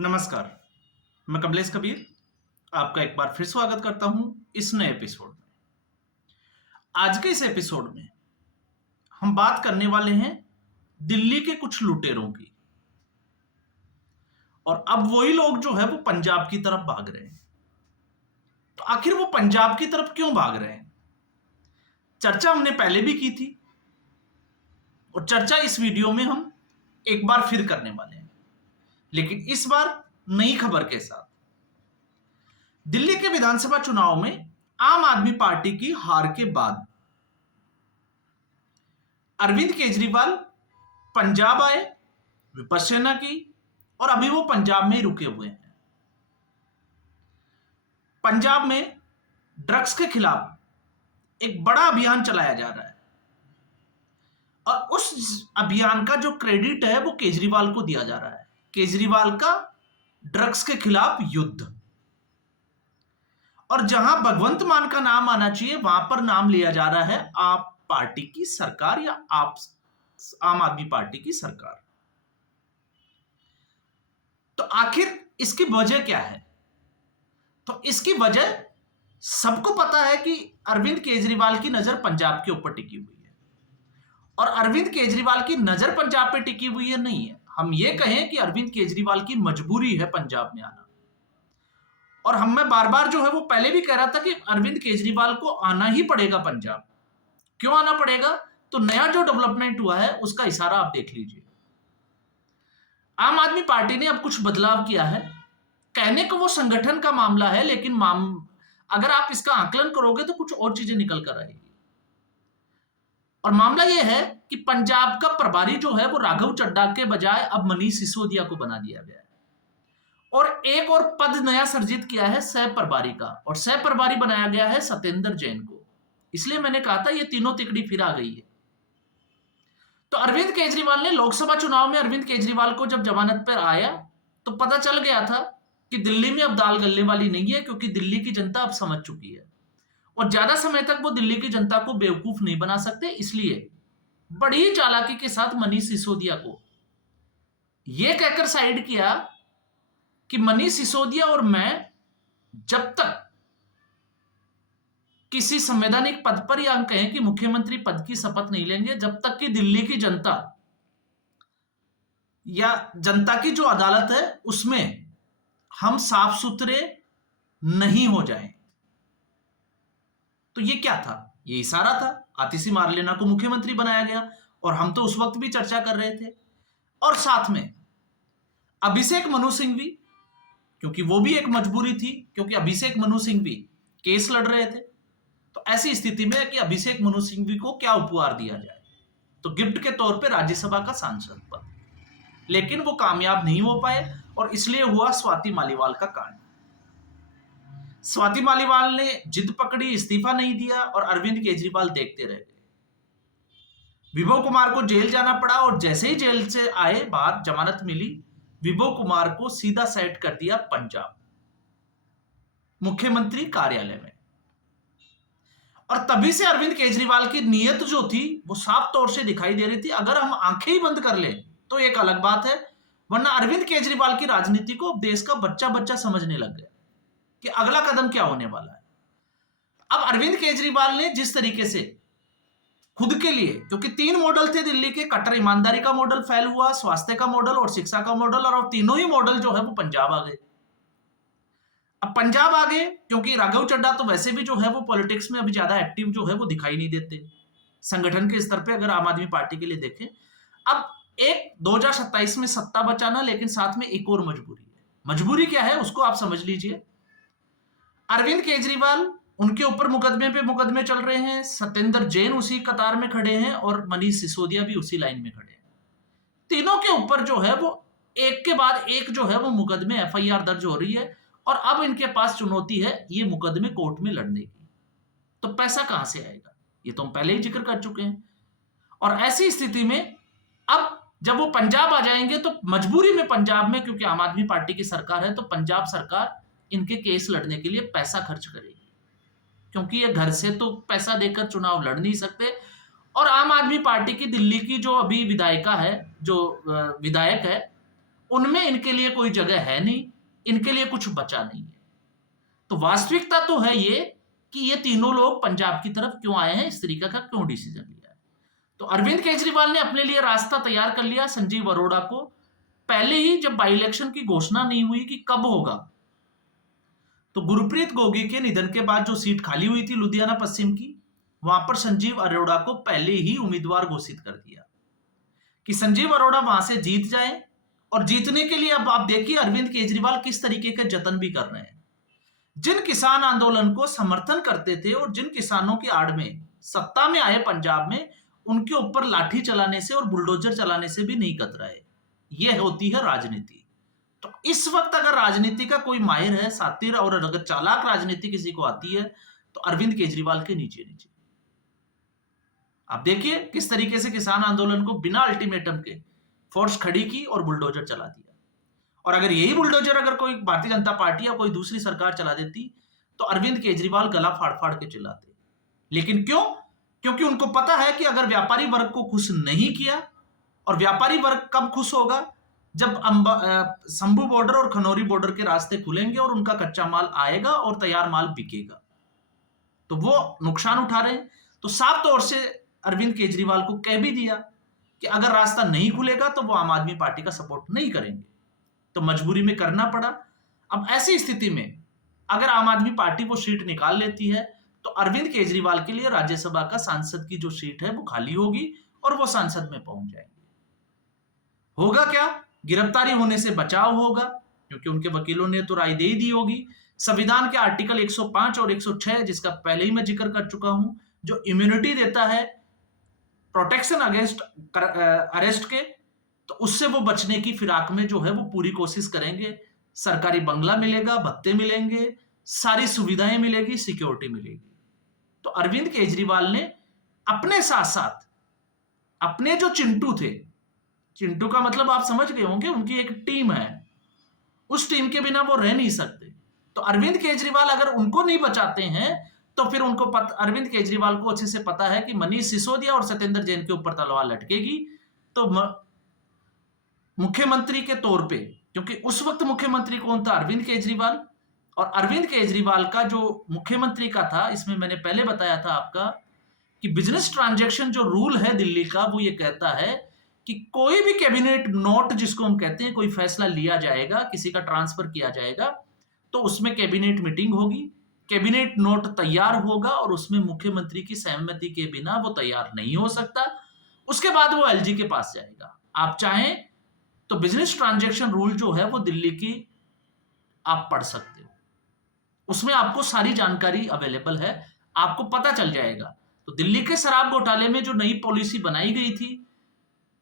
नमस्कार, मैं कमलेश कबीर आपका एक बार फिर स्वागत करता हूं इस नए एपिसोड में। आज के इस एपिसोड में हम बात करने वाले हैं दिल्ली के कुछ लुटेरों की। और अब वही लोग जो है वो पंजाब की तरफ भाग रहे हैं। तो आखिर वो पंजाब की तरफ क्यों भाग रहे हैं? चर्चा हमने पहले भी की थी और चर्चा इस वीडियो में हम एक बार फिर करने वाले हैं, लेकिन इस बार नई खबर के साथ। दिल्ली के विधानसभा चुनाव में आम आदमी पार्टी की हार के बाद अरविंद केजरीवाल पंजाब आए, विपश्यना की और अभी वो पंजाब में ही रुके हुए हैं। पंजाब में ड्रग्स के खिलाफ एक बड़ा अभियान चलाया जा रहा है और उस अभियान का जो क्रेडिट है वो केजरीवाल को दिया जा रहा है। केजरीवाल का ड्रग्स के खिलाफ युद्ध। और जहां भगवंत मान का नाम आना चाहिए वहां पर नाम लिया जा रहा है आप पार्टी की सरकार या आप आम आदमी पार्टी की सरकार। तो आखिर इसकी वजह क्या है? तो इसकी वजह सबको पता है कि अरविंद केजरीवाल की नजर पंजाब के ऊपर टिकी हुई है। और अरविंद केजरीवाल की नजर पंजाब पे टिकी हुई है नहीं है, हम ये कहें कि अरविंद केजरीवाल की मजबूरी है पंजाब में आना। और मैं बार बार जो है वो पहले भी कह रहा था कि अरविंद केजरीवाल को आना ही पड़ेगा पंजाब। क्यों आना पड़ेगा? तो नया जो डेवलपमेंट हुआ है उसका इशारा आप देख लीजिए। आम आदमी पार्टी ने अब कुछ बदलाव किया है। कहने को वो संगठन का मामला है, लेकिन अगर आप इसका आकलन करोगे तो कुछ और चीजें निकल कर आएगी। और मामला यह है कि पंजाब का प्रभारी जो है वो राघव चड्ढा के बजाय अब मनीष सिसोदिया को बना दिया गया है। और एक और पद नया सर्जित किया है सह प्रभारी का, और सह प्रभारी बनाया गया है सत्येंद्र जैन को। इसलिए मैंने कहा था ये तीनों तिकड़ी फिर आ गई है। तो अरविंद केजरीवाल ने लोकसभा चुनाव में अरविंद केजरीवाल को जब जमानत पर आया तो पता चल गया था कि दिल्ली में अब दाल गलने वाली नहीं है, क्योंकि दिल्ली की जनता अब समझ चुकी है और ज्यादा समय तक वो दिल्ली की जनता को बेवकूफ नहीं बना सकते। इसलिए बड़ी चालाकी के साथ मनीष सिसोदिया को यह कहकर साइड किया कि मनीष सिसोदिया और मैं जब तक किसी संवैधानिक पद पर या कहें कि मुख्यमंत्री पद की शपथ नहीं लेंगे, जब तक कि दिल्ली की जनता या जनता की जो अदालत है उसमें हम साफ सुथरे नहीं हो जाएं। तो ये क्या था? ये इशारा था। आतिशी मारलेना को मुख्यमंत्री बनाया गया और हम तो उस वक्त भी चर्चा कर रहे थे। और साथ में अभिषेक मनु सिंघवी, क्योंकि वो भी एक मजबूरी थी, क्योंकि अभिषेक मनु सिंघवी केस लड़ रहे थे। तो ऐसी स्थिति में कि अभिषेक मनु सिंघवी को क्या उपहार दिया जाए, तो गिफ्ट के तौर पे राज्यसभा का सांसद पद। लेकिन वो कामयाब नहीं हो पाए और इसलिए हुआ स्वाति मालीवाल का कांड। स्वाति मालीवाल ने जिद पकड़ी, इस्तीफा नहीं दिया और अरविंद केजरीवाल देखते रह गए। विभव कुमार को जेल जाना पड़ा और जैसे ही जेल से आए बाहर जमानत मिली, विभव कुमार को सीधा सेट कर दिया पंजाब मुख्यमंत्री कार्यालय में। और तभी से अरविंद केजरीवाल की नीयत जो थी वो साफ तौर से दिखाई दे रही थी। अगर हम आंखें ही बंद कर लें तो एक अलग बात है, वरना अरविंद केजरीवाल की राजनीति को देश का बच्चा बच्चा समझने लग गया कि अगला कदम क्या होने वाला है। अब अरविंद केजरीवाल ने जिस तरीके से खुद के लिए, क्योंकि 3 मॉडल थे दिल्ली के, कट्टर ईमानदारी का मॉडल फेल हुआ, स्वास्थ्य का मॉडल और शिक्षा का मॉडल, और अब तीनों ही मॉडल जो है वो पंजाब आ गए। अब पंजाब आ गए क्योंकि राघव चड्ढा तो वैसे भी जो है वो पॉलिटिक्स में अभी ज्यादा एक्टिव जो है वो दिखाई नहीं देते संगठन के स्तर पे, अगर आम आदमी पार्टी के लिए देखें। अब एक 2027 में सत्ता बचाना, लेकिन साथ में एक और मजबूरी है। मजबूरी क्या है उसको आप समझ लीजिए। अरविंद केजरीवाल, उनके ऊपर मुकदमे पे मुकदमे चल रहे हैं, सत्येंद्र जैन उसी कतार में खड़े हैं और मनीष सिसोदिया भी उसी लाइन में खड़े हैं। तीनों के ऊपर जो है वो एक के बाद एक जो है वो मुकदमे, एफआईआर दर्ज हो रही है और अब इनके पास चुनौती है ये मुकदमे कोर्ट में लड़ने की। तो पैसा कहां से आएगा, ये तो हम पहले ही जिक्र कर चुके हैं। और ऐसी स्थिति में अब जब वो पंजाब आ जाएंगे तो मजबूरी में पंजाब में, क्योंकि आम आदमी पार्टी की सरकार है, तो पंजाब सरकार इनके केस लड़ने के लिए पैसा खर्च करेगी, क्योंकि ये घर से तो पैसा देकर चुनाव लड़ नहीं सकते। और आम आदमी पार्टी की दिल्ली की जो अभी विधायिका है, जो विधायक है, उनमें इनके लिए कोई जगह है नहीं, इनके लिए कुछ बचा नहीं है। तो वास्तविकता तो है ये कि ये तीनों लोग पंजाब की तरफ क्यों आए हैं, इस तरीके का क्यों डिसीजन लिया है। तो अरविंद केजरीवाल ने अपने लिए रास्ता तैयार कर लिया संजीव अरोड़ा को, पहले ही जब बाई इलेक्शन की घोषणा नहीं हुई कि कब होगा, तो गुरप्रीत गोगी के निधन के बाद जो सीट खाली हुई थी लुधियाना पश्चिम की, वहां पर संजीव अरोड़ा को पहले ही उम्मीदवार घोषित कर दिया कि संजीव अरोड़ा वहां से जीत जाए। और जीतने के लिए अब आप देखिए अरविंद केजरीवाल किस तरीके के जतन भी कर रहे हैं। जिन किसान आंदोलन को समर्थन करते थे और जिन किसानों की आड़ में सत्ता में आए पंजाब में, उनके ऊपर लाठी चलाने से और बुलडोजर चलाने से भी नहीं कतराए। यह होती है राजनीति। तो इस वक्त अगर राजनीति का कोई माहिर है, सातिर और अगर चालाक राजनीति किसी को आती है, तो अरविंद केजरीवाल के नीचे नीचे। आप देखिए किस तरीके से किसान आंदोलन को बिना अल्टीमेटम के फोर्स खड़ी की और बुलडोजर चला दिया। और अगर यही बुलडोजर अगर कोई भारतीय जनता पार्टी या कोई दूसरी सरकार चला देती, तो अरविंद केजरीवाल गला फाड़ फाड़ के चिल्लाते। लेकिन क्यों? क्योंकि उनको पता है कि अगर व्यापारी वर्ग को खुश नहीं किया, और व्यापारी वर्ग कब खुश होगा, जब शंभू बॉर्डर और खनौरी बॉर्डर के रास्ते खुलेंगे और उनका कच्चा माल आएगा और तैयार माल बिकेगा, तो वो नुकसान उठा रहे हैं। तो साफ तौर से अरविंद केजरीवाल को कह भी दिया कि अगर रास्ता नहीं खुलेगा तो वो आम आदमी पार्टी का सपोर्ट नहीं करेंगे। तो मजबूरी में करना पड़ा। अब ऐसी स्थिति में अगर आम आदमी पार्टी वो सीट निकाल लेती है, तो अरविंद केजरीवाल के लिए राज्यसभा का सांसद की जो सीट है वो खाली होगी और वो सांसद में पहुंच जाएंगे। होगा क्या? गिरफ्तारी होने से बचाव होगा, क्योंकि उनके वकीलों ने तो राय दे ही दी होगी। संविधान के आर्टिकल 105 और 106, जिसका पहले ही मैं जिक्र कर चुका हूं, जो इम्यूनिटी देता है प्रोटेक्शन अगेंस्ट अरेस्ट के, तो उससे वो बचने की फिराक में जो है वो पूरी कोशिश करेंगे। सरकारी बंगला मिलेगा, भत्ते मिलेंगे, सारी सुविधाएं मिलेगी, सिक्योरिटी मिलेगी। तो अरविंद केजरीवाल ने अपने साथ साथ अपने जो चिंटू थे, चिंटू का मतलब आप समझ गए होंगे, उनकी एक टीम है, उस टीम के बिना वो रह नहीं सकते। तो अरविंद केजरीवाल अगर उनको नहीं बचाते हैं, तो फिर उनको अरविंद केजरीवाल को अच्छे से पता है कि मनीष सिसोदिया और सत्येंद्र जैन के ऊपर तलवार लटकेगी। तो मुख्यमंत्री के तौर पे, क्योंकि उस वक्त मुख्यमंत्री कौन था? अरविंद केजरीवाल। और अरविंद केजरीवाल का जो मुख्यमंत्री का था, इसमें मैंने पहले बताया था आपका कि बिजनेस ट्रांजैक्शन जो रूल है दिल्ली का, वो ये कहता है कि कोई भी कैबिनेट नोट जिसको हम कहते हैं, कोई फैसला लिया जाएगा, किसी का ट्रांसफर किया जाएगा, तो उसमें कैबिनेट मीटिंग होगी, कैबिनेट नोट तैयार होगा और उसमें मुख्यमंत्री की सहमति के बिना वो तैयार नहीं हो सकता। उसके बाद वो एलजी के पास जाएगा। आप चाहें तो बिजनेस ट्रांजैक्शन रूल जो है वो दिल्ली की आप पढ़ सकते हो, उसमें आपको सारी जानकारी अवेलेबल है, आपको पता चल जाएगा। तो दिल्ली के शराब घोटाले में जो नई पॉलिसी बनाई गई थी,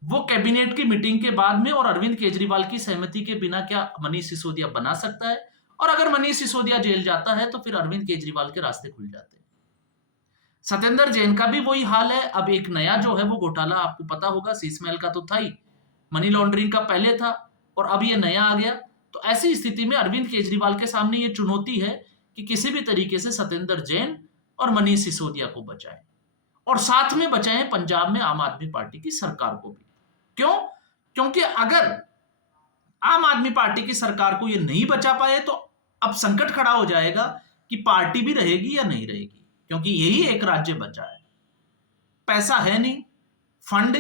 वो कैबिनेट की मीटिंग के बाद में और अरविंद केजरीवाल की सहमति के बिना क्या मनीष सिसोदिया बना सकता है? और अगर मनीष सिसोदिया जेल जाता है तो फिर अरविंद केजरीवाल के रास्ते खुल जाते हैं। सत्येंद्र जैन का भी वही हाल है। अब एक नया जो है वो घोटाला आपको पता होगा, शीशमहल का तो था ही, मनी लॉन्ड्रिंग का पहले था और अब ये नया आ गया। तो ऐसी स्थिति में अरविंद केजरीवाल के सामने ये चुनौती है कि किसी भी तरीके से सत्येंद्र जैन और मनीष सिसोदिया को बचाएं और साथ में बचाएं पंजाब में आम आदमी पार्टी की सरकार को भी। क्यों? क्योंकि अगर आम आदमी पार्टी की सरकार को ये नहीं बचा पाए तो अब संकट खड़ा हो जाएगा कि पार्टी भी रहेगी या नहीं रहेगी, क्योंकि यही एक राज्य बचा है, पैसा है नहीं, फंड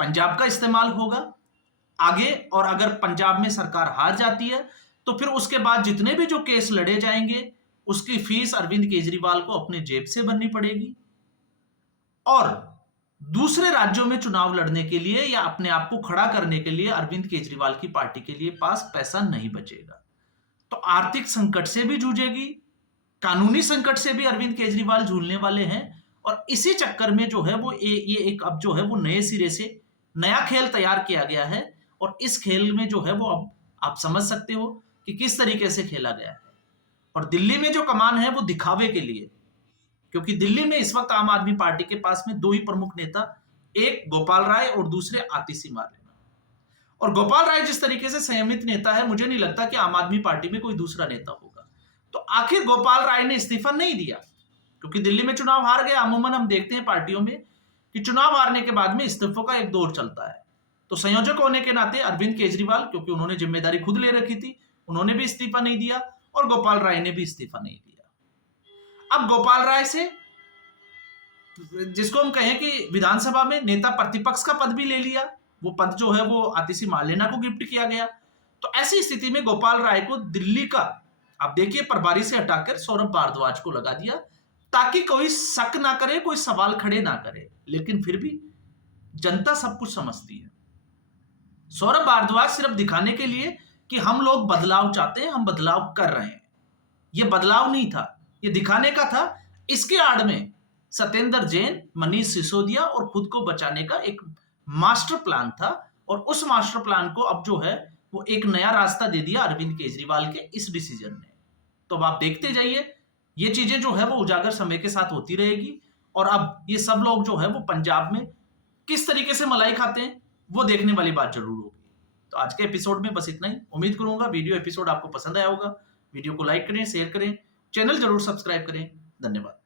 पंजाब का इस्तेमाल होगा आगे। और अगर पंजाब में सरकार हार जाती है तो फिर उसके बाद जितने भी जो केस लड़े जाएंगे उसकी फीस अरविंद केजरीवाल को अपने जेब से भरनी पड़ेगी और दूसरे राज्यों में चुनाव लड़ने के लिए या अपने आप को खड़ा करने के लिए अरविंद केजरीवाल की पार्टी के लिए पास पैसा नहीं बचेगा। तो आर्थिक संकट से भी जूझेगी, कानूनी संकट से भी अरविंद केजरीवाल झूलने वाले हैं। और इसी चक्कर में जो है वो ये एक अब जो है वो नए सिरे से नया खेल तैयार किया गया है और इस खेल में जो है वो अब आप समझ सकते हो कि किस तरीके से खेला गया है। और दिल्ली में जो कमान है वो दिखावे के लिए, क्योंकि दिल्ली में इस वक्त आम आदमी पार्टी के पास में दो ही प्रमुख नेता, एक गोपाल राय और दूसरे आतिशी मार्लेना। और गोपाल राय जिस तरीके से संयमित नेता है, मुझे नहीं लगता कि आम आदमी पार्टी में कोई दूसरा नेता होगा। तो आखिर गोपाल राय ने इस्तीफा नहीं दिया क्योंकि दिल्ली में चुनाव हार गए। अमूमन हम देखते हैं पार्टियों में कि चुनाव हारने के बाद में इस्तीफों का एक दौर चलता है। तो संयोजक होने के नाते अरविंद केजरीवाल, क्योंकि उन्होंने जिम्मेदारी खुद ले रखी थी, उन्होंने भी इस्तीफा नहीं दिया और गोपाल राय ने भी इस्तीफा नहीं दिया। अब गोपाल राय से, जिसको हम कहें कि विधानसभा में नेता प्रतिपक्ष का पद भी ले लिया, वो पद जो है वो आतिशी मार्लेना को गिफ्ट किया गया। तो ऐसी स्थिति में गोपाल राय को दिल्ली का, आप देखिए, प्रभारी से हटाकर सौरभ भारद्वाज को लगा दिया, ताकि कोई शक ना करे, कोई सवाल खड़े ना करे। लेकिन फिर भी जनता सब कुछ समझती है। सौरभ भारद्वाज सिर्फ दिखाने के लिए कि हम लोग बदलाव चाहते हैं, हम बदलाव कर रहे हैं, ये बदलाव नहीं था, ये दिखाने का था। इसके आड़ में सत्येंद्र जैन, मनीष सिसोदिया और खुद को बचाने का एक मास्टर प्लान था, और उस मास्टर प्लान को अब जो है वो एक नया रास्ता दे दिया अरविंद केजरीवाल के इस डिसीजन ने। तो अब आप देखते जाइए, ये चीजें जो है वो उजागर समय के साथ होती रहेगी, और अब ये सब लोग जो है वो पंजाब में किस तरीके से मलाई खाते हैं वो देखने वाली बात जरूर होगी। तो आज के एपिसोड में बस इतना ही। उम्मीद करूंगा वीडियो एपिसोड आपको पसंद आया होगा। वीडियो को लाइक करें, शेयर करें, चैनल जरूर सब्सक्राइब करें। धन्यवाद।